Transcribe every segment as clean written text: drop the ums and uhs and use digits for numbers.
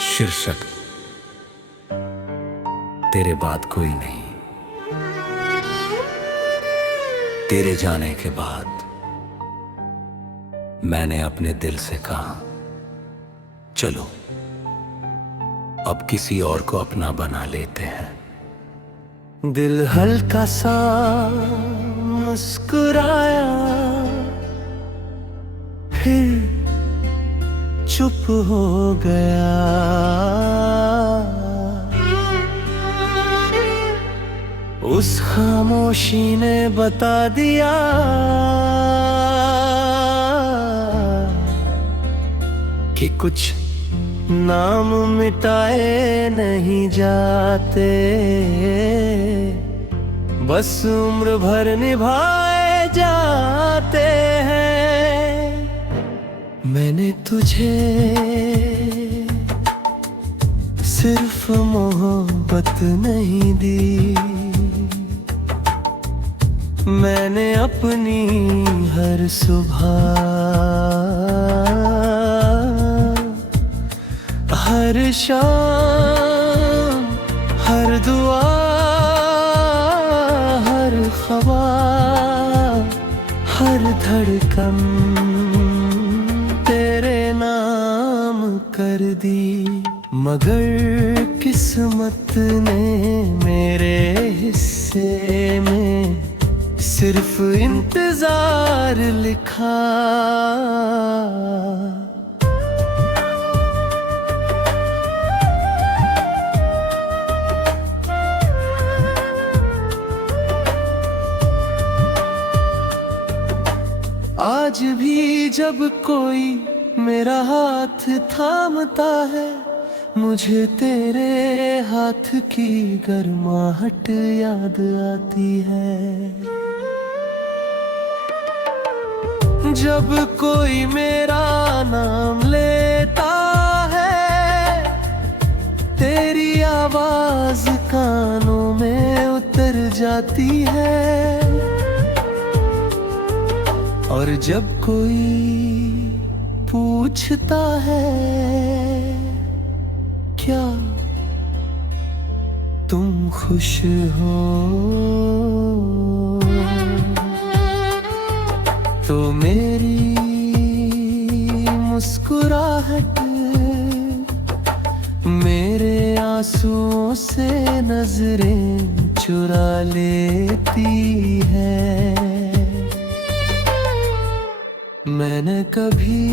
शीर्षक तेरे बाद कोई नहीं। तेरे जाने के बाद मैंने अपने दिल से कहा, चलो अब किसी और को अपना बना लेते हैं। दिल हल्का सा मुस्कुराया, फिर चुप हो गया। उस खामोशी ने बता दिया कि कुछ नाम मिटाए नहीं जाते, बस उम्र भर निभाए जाते हैं। मैंने तुझे सिर्फ मोहब्बत नहीं दी, मैंने अपनी हर सुबह, हर शाम, हर दुआ, हर ख्वाब, हर धड़कन तेरे नाम कर दी। मगर किस्मत ने मेरे हिस्से में सिर्फ इंतजार लिखा। आज भी जब कोई मेरा हाथ थामता है, मुझे तेरे हाथ की गर्माहट याद आती है। जब कोई मेरा नाम लेता है, तेरी आवाज कानों में उतर जाती है। और जब कोई पूछता है, क्या तुम खुश हो, तो मेरी मुस्कुराहट मेरे आंसुओं से नजरें चुरा लेती है। मैंने कभी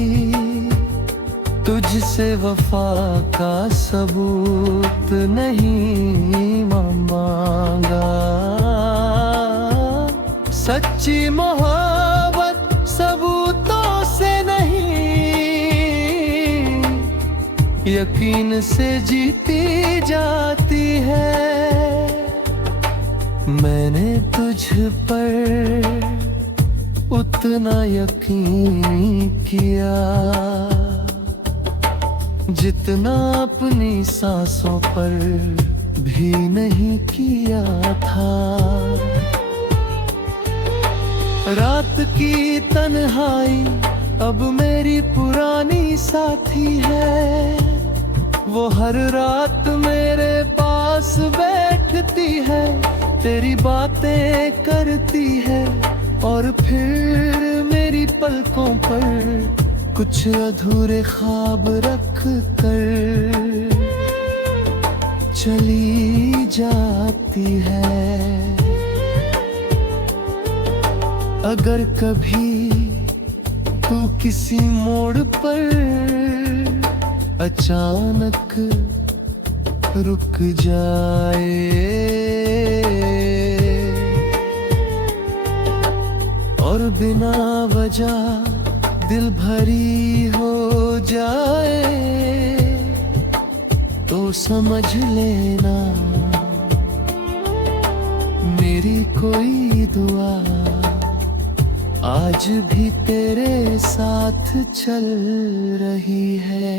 तुझसे वफा का सबूत नहीं मांगा, सच्ची मोहब्बत सबूतों से नहीं, यकीन से जीती जाती है। मैंने तुझ पर उतना यकीन किया जितना अपनी सांसों पर भी नहीं किया था। रात की तन्हाई अब मेरी पुरानी साथी है, वो हर रात मेरे पास बैठती है, तेरी बातें करती है, और फिर मेरी पलकों पर कुछ अधूरे ख्वाब रख कर चली जाती है। अगर कभी तू किसी मोड़ पर अचानक रुक जाए और बिना वजह दिल भरी हो जाए, तो समझ लेना मेरी कोई दुआ आज भी तेरे साथ चल रही है।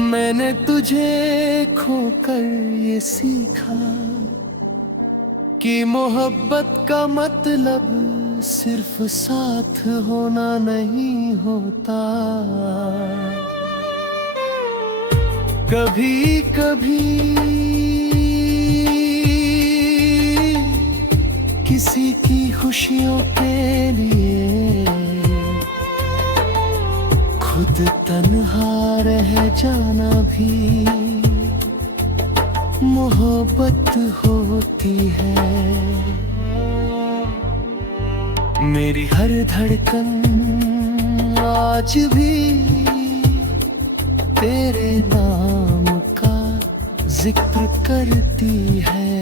मैंने तुझे खोकर ये सीखा कि मोहब्बत का मतलब सिर्फ साथ होना नहीं होता। कभी कभी किसी की खुशियों के लिए खुद तन्हा रह जाना भी मोहब्बत होती है। मेरी हर धड़कन आज भी तेरे नाम का जिक्र करती है।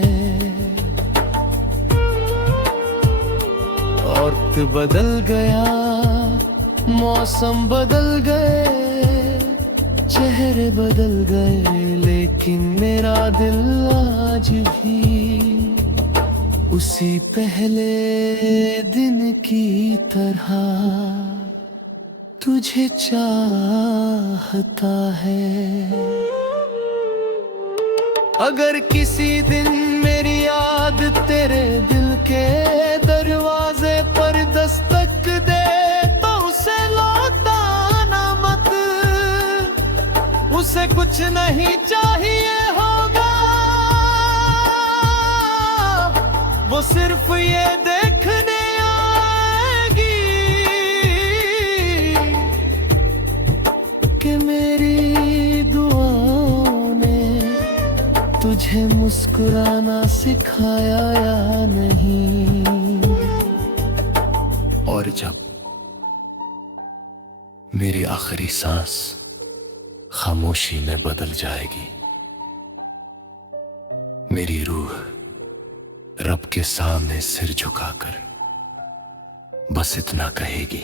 वक्त बदल गया, मौसम बदल गए, चेहरे बदल गए, लेकिन मेरा दिल आज भी उसी पहले दिन की तरह तुझे चाहता है। अगर किसी दिन मेरी याद तेरे दिल के दरवाजे पर दस्तक दे तो उसे लौटाना मत। उसे कुछ नहीं चाहिए होगा, वो सिर्फ ये देखने आएगी कि मेरी दुआओं ने तुझे मुस्कुराना सिखाया या नहीं। और जब मेरी आखिरी सांस खामोशी में बदल जाएगी, मेरी रूह रब के सामने सिर झुकाकर बस इतना कहेगी,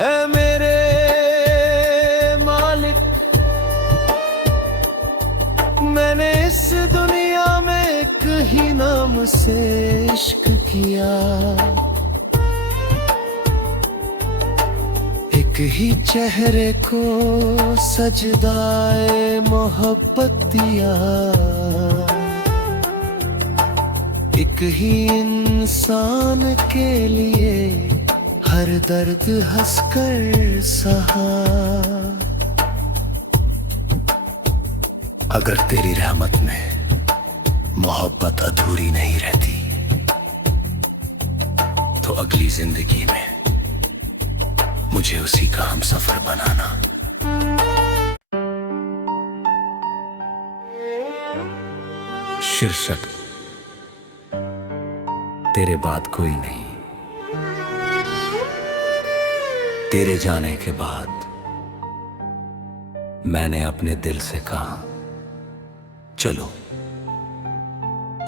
ऐ मेरे मालिक, मैंने इस दुनिया में एक ही नाम से इश्क किया, एक ही चेहरे को सजदाए मोहब्बत दिया, एक ही इंसान के लिए हर दर्द हंसकर सहा। अगर तेरी रहमत में मोहब्बत अधूरी नहीं रहती तो अगली जिंदगी में मुझे उसी का हमसफर बनाना। शीर्षक तेरे बाद कोई नहीं। तेरे जाने के बाद मैंने अपने दिल से कहा, चलो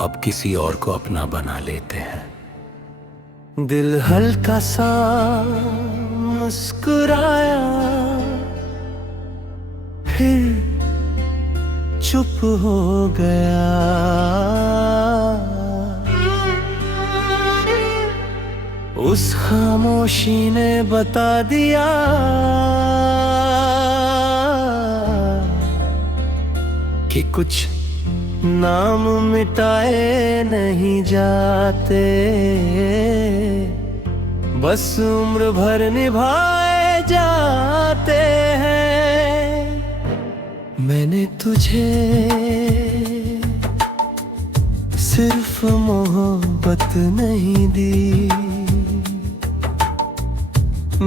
अब किसी और को अपना बना लेते हैं। दिल हल्का सा मुस्कुराया, फिर चुप हो गया। उस खामोशी ने बता दिया कि कुछ नाम मिटाए नहीं जाते, बस उम्र भर निभाए जाते हैं। मैंने तुझे सिर्फ मोहब्बत नहीं दी,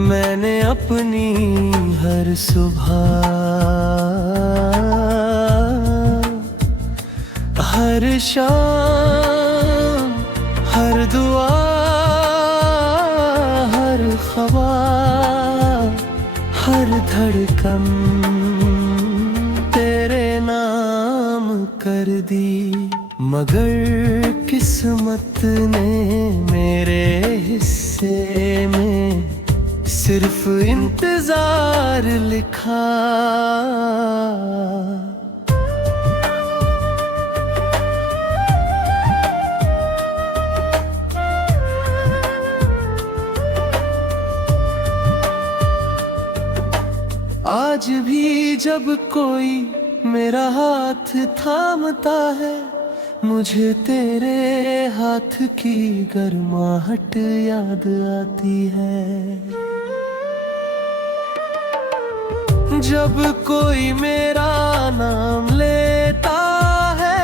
मैंने अपनी हर सुबह, हर शाम, हर दुआ, हर ख्वाब, हर धड़कन तेरे नाम कर दी। मगर किस्मत ने मेरे हिस्से में सिर्फ इंतजार लिखा। आज भी जब जब कोई मेरा हाथ थामता है, मुझे तेरे हाथ की गर्माहट याद आती है। जब कोई मेरा नाम लेता है,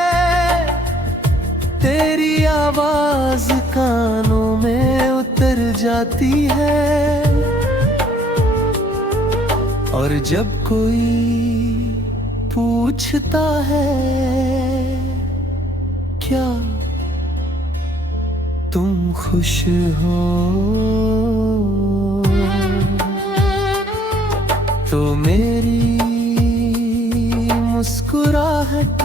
तेरी आवाज कानों में उतर जाती है। और जब कोई पूछता है, क्या तुम खुश हो, तो मेरी मुस्कुराहट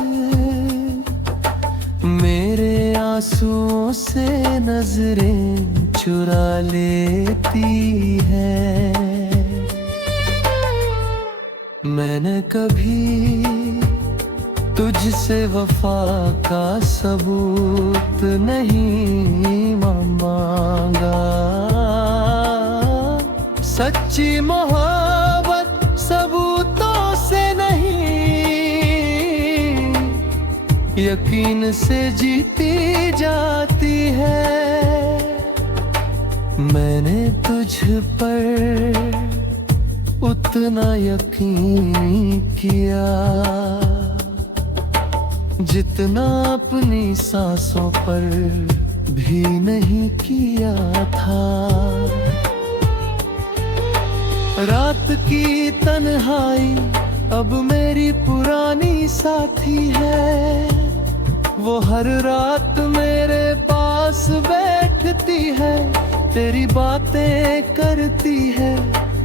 मेरे आंसुओं से नजरें चुरा लेती है। मैंने कभी तुझसे वफा का सबूत नहीं मांगा। सच्ची मोहब्बत सबूतों से नहीं, यकीन से जीती जाती है। मैंने तुझ पर उतना यकीन किया जितना अपनी सांसों पर भी नहीं किया था। रात की तन्हाई अब मेरी पुरानी साथी है। वो हर रात मेरे पास बैठती है, तेरी बातें करती है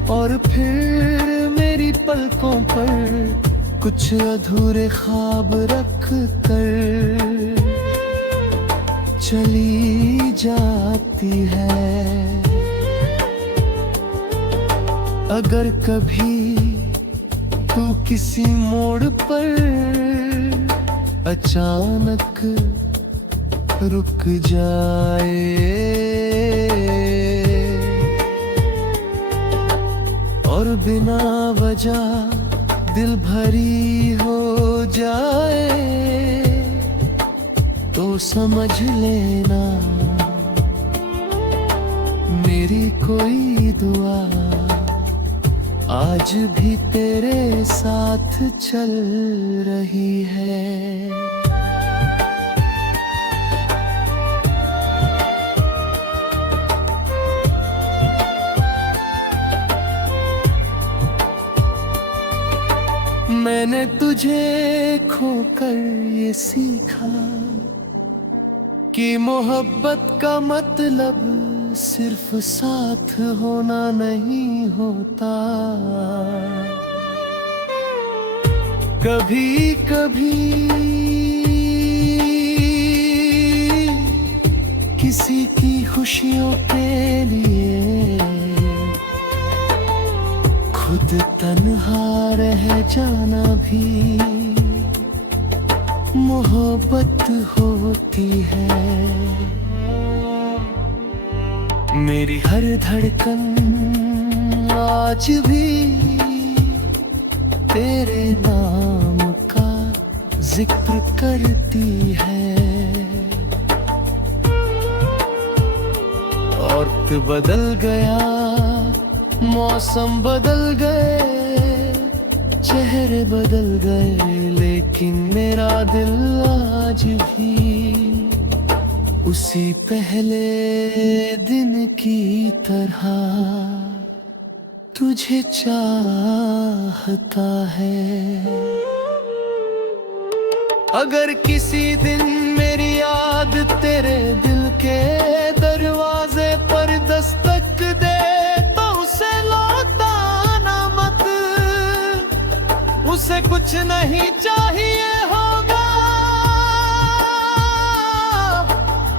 और फिर मेरी पलकों पर कुछ अधूरे ख्वाब रख कर चली जाती है। अगर कभी तू किसी मोड़ पर अचानक रुक जाए और बिना वजह दिल भरी हो जाए, तो समझ लेना मेरी कोई दुआ आज भी तेरे साथ चल रही है। मैंने तुझे खोकर ये सीखा कि मोहब्बत का मतलब सिर्फ साथ होना नहीं होता। कभी कभी किसी की खुशियों के लिए खुद तन्हा रह जाना भी मोहब्बत होती है। मेरी हर धड़कन आज भी तेरे नाम का जिक्र करती है। वक्त बदल गया, मौसम बदल गए, चेहरे बदल गए, लेकिन मेरा दिल आज भी उसी पहले दिन की तरह तुझे चाहता है। अगर किसी दिन मेरी याद तेरे दिल के दरवाजे पर दस्तक दे तो उसे लौटाना मत, उसे कुछ नहीं चाहिए होगा,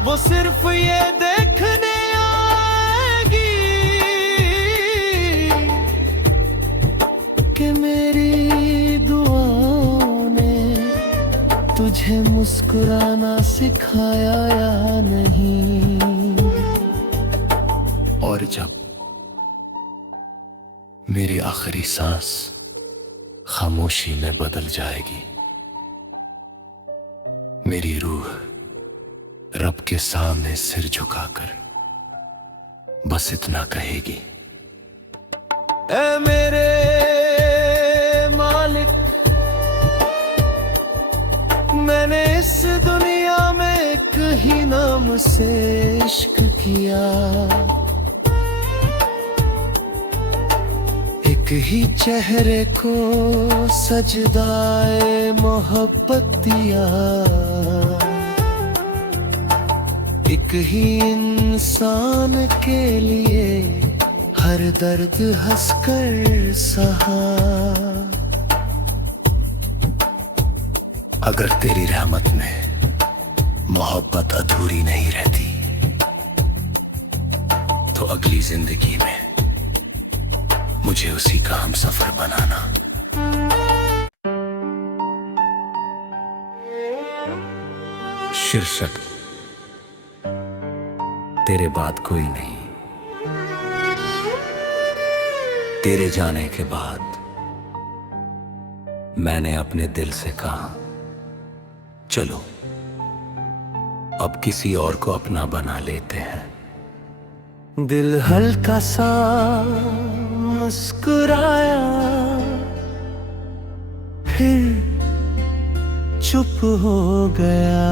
वो सिर्फ ये देखने आएगी कि मेरी दुआओं ने तुझे मुस्कुराना सिखाया या नहीं। और जब मेरी आखिरी सांस खामोशी में बदल जाएगी। मेरी रूह रब के सामने सिर झुकाकर बस इतना कहेगी, ऐ मेरे मालिक, मैंने इस दुनिया में एक ही नाम से इश्क किया, एक ही चेहरे को सजदाए मोहब्बत दिया, एक ही इंसान के लिए हर दर्द हंसकर सहा। अगर तेरी रहमत में मोहब्बत अधूरी नहीं रहती तो अगली जिंदगी में मुझे उसी का हमसफर बनाना। शीर्षक तेरे बाद कोई नहीं। तेरे जाने के बाद मैंने अपने दिल से कहा, चलो अब किसी और को अपना बना लेते हैं। दिल हल्का सा मुस्कुराया, फिर चुप हो गया।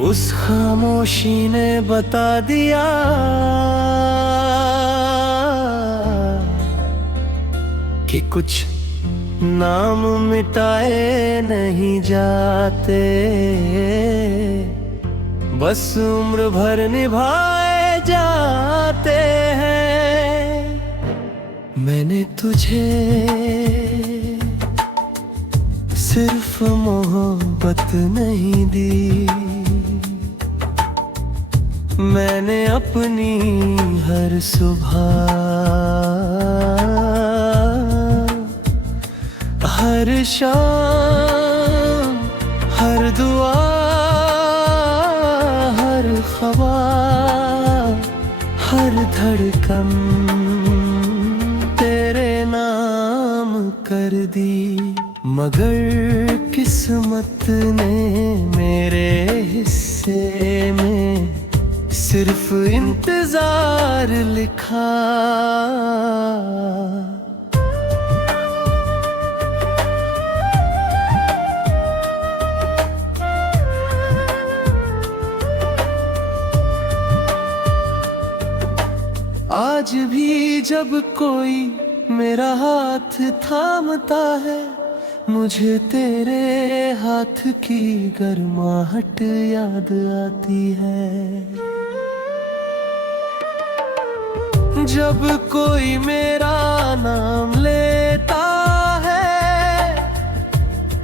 उस खामोशी ने बता दिया कि कुछ नाम मिटाए नहीं जाते, बस उम्र भर निभाए जाते हैं। मैंने तुझे सिर्फ मोहब्बत नहीं दी, मैंने अपनी हर सुबह, हर शाम, हर दुआ, हर ख्वाब, हर धड़कन तेरे नाम कर दी। मगर किस्मत ने मेरे हिस्से में सिर्फ इंतजार लिखा। आज भी जब कोई मेरा हाथ थामता है, मुझे तेरे हाथ की गर्माहट याद आती है। जब कोई मेरा नाम लेता है,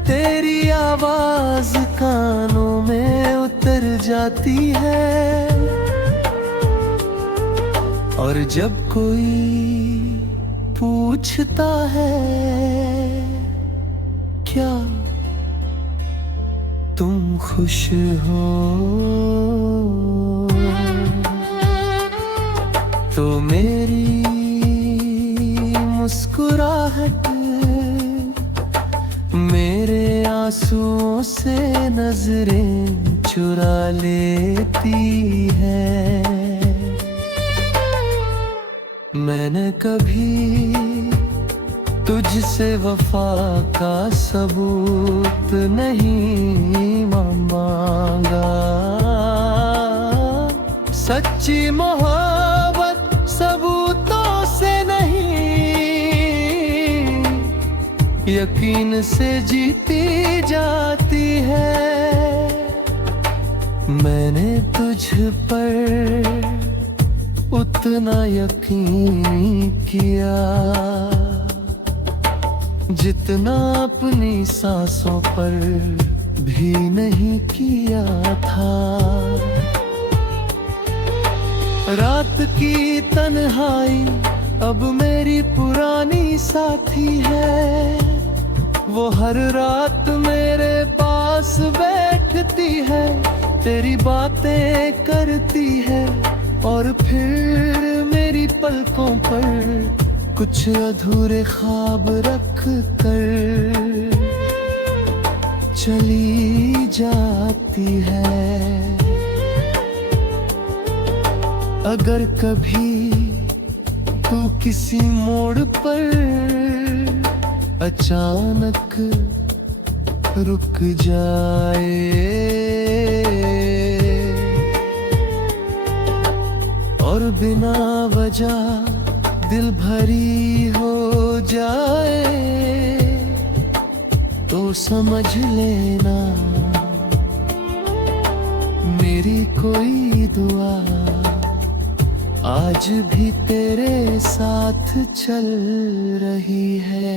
तेरी आवाज कानों में उतर जाती है। और जब कोई पूछता है क्या तुम खुश हो, तो मेरी मुस्कुराहट मेरे आंसुओं से नजरें चुरा लेती है। मैंने कभी तुझसे वफा का सबूत नहीं मांगा, सच्ची मोहब्बत सबूतों से नहीं, यकीन से जीती जाती है। मैंने तुझ पर उतना यकीन किया जितना अपनी सांसों पर भी नहीं किया था। रात की तन्हाई अब मेरी पुरानी साथी है, वो हर रात मेरे पास बैठती है, तेरी बातें करती है, और फिर मेरी पलकों पर कुछ अधूरे ख्वाब रख कर चली जाती है। अगर कभी तू किसी मोड़ पर अचानक रुक जाए और बिना वजह दिल भरी हो जाए, तो समझ लेना मेरी कोई दुआ आज भी तेरे साथ चल रही है।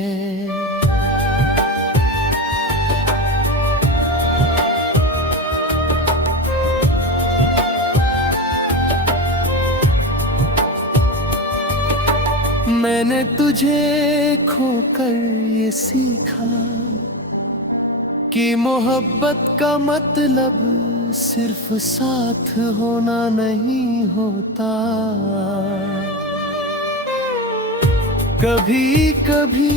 मैंने तुझे खोकर ये सीखा कि मोहब्बत का मतलब सिर्फ साथ होना नहीं होता। कभी कभी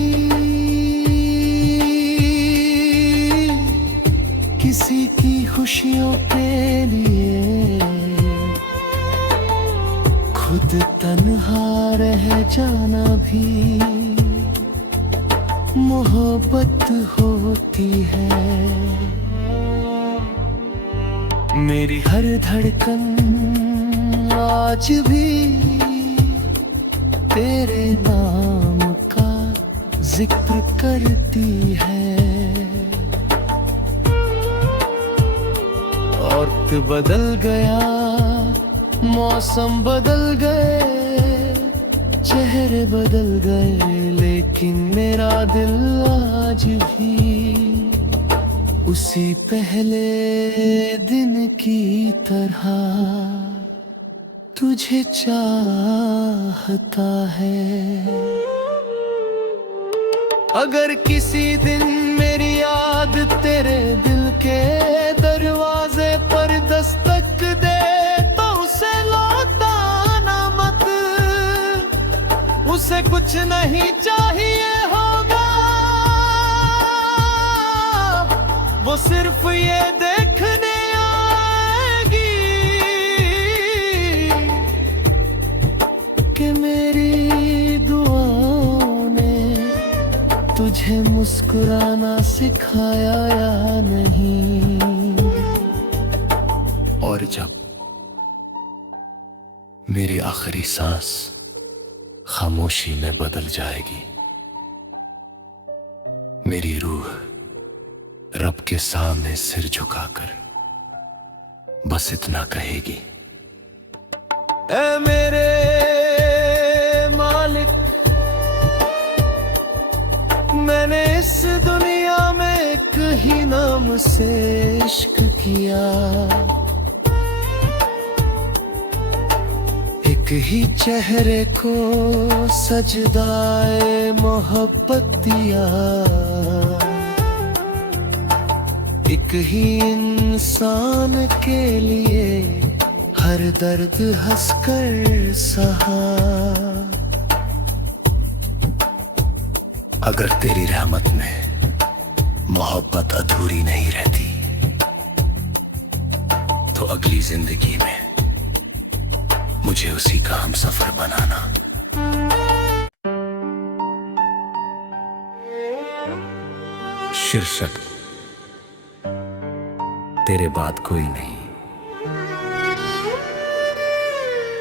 किसी की खुशियों के लिए खुद तन्हा रह जाना भी मोहब्बत होती है। मेरी हर धड़कन आज भी तेरे नाम का जिक्र करती है। वक्त बदल गया, मौसम बदल गए, चेहरे बदल गए, लेकिन मेरा दिल आज भी उसी पहले दिन की तरह तुझे चाहता है। अगर किसी दिन मेरी याद तेरे दिल के दरवाजे पर दस्तक दे तो उसे लौटाना मत, उसे कुछ नहीं चाहिए होगा, वो सिर्फ ये देखने आएगी कि मेरी दुआओं ने तुझे मुस्कुराना सिखाया या नहीं। और जब मेरी आखिरी सांस खामोशी में बदल जाएगी, मेरी रूह रब के सामने सिर झुकाकर बस इतना कहेगी, ऐ मेरे मालिक, मैंने इस दुनिया में एक ही नाम से इश्क किया, एक ही चेहरे को सजदाए मोहब्बत दिया, एक ही इंसान के लिए हर दर्द हंसकर सहा। अगर तेरी रहमत में मोहब्बत अधूरी नहीं रहती तो अगली जिंदगी में मुझे उसी का हमसफर बनाना। शीर्षक तेरे बाद कोई नहीं।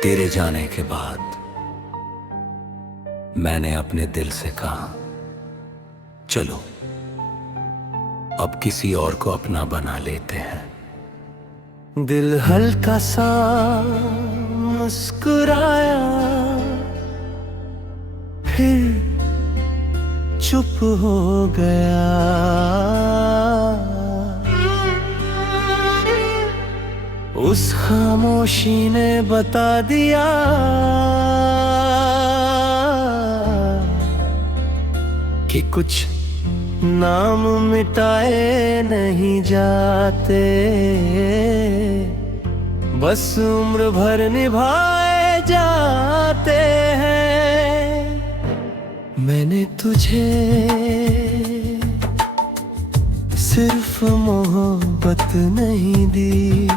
तेरे जाने के बाद मैंने अपने दिल से कहा, चलो अब किसी और को अपना बना लेते हैं। दिल हल्का सा मुस्कुराया, फिर चुप हो गया। उस खामोशी ने बता दिया कि कुछ नाम मिटाए नहीं जाते, बस उम्र भर निभाए जाते हैं। मैंने तुझे सिर्फ मोहब्बत नहीं दी,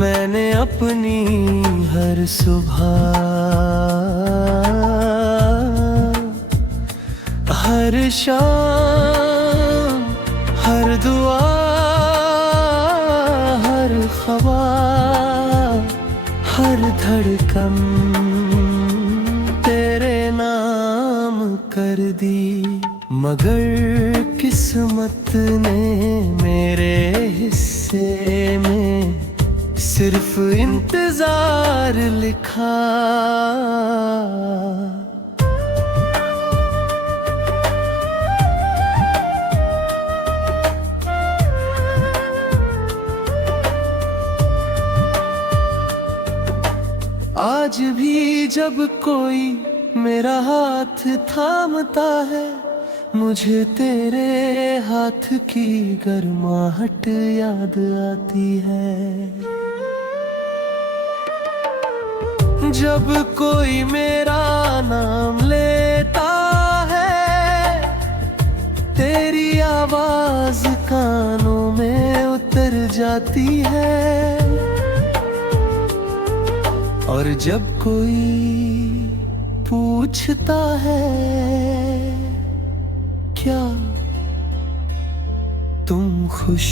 मैंने अपनी हर सुबह, हर शाम, हर दुआ, हर ख्वाब, हर धड़कन तेरे नाम कर दी। मगर किस्मत ने मेरे हिस्से में सिर्फ इंतजार लिखा। आज भी जब कोई मेरा हाथ थामता है, मुझे तेरे हाथ की गर्माहट याद आती है। जब कोई मेरा नाम लेता है, तेरी आवाज कानों में उतर जाती है। और जब कोई पूछता है क्या तुम खुश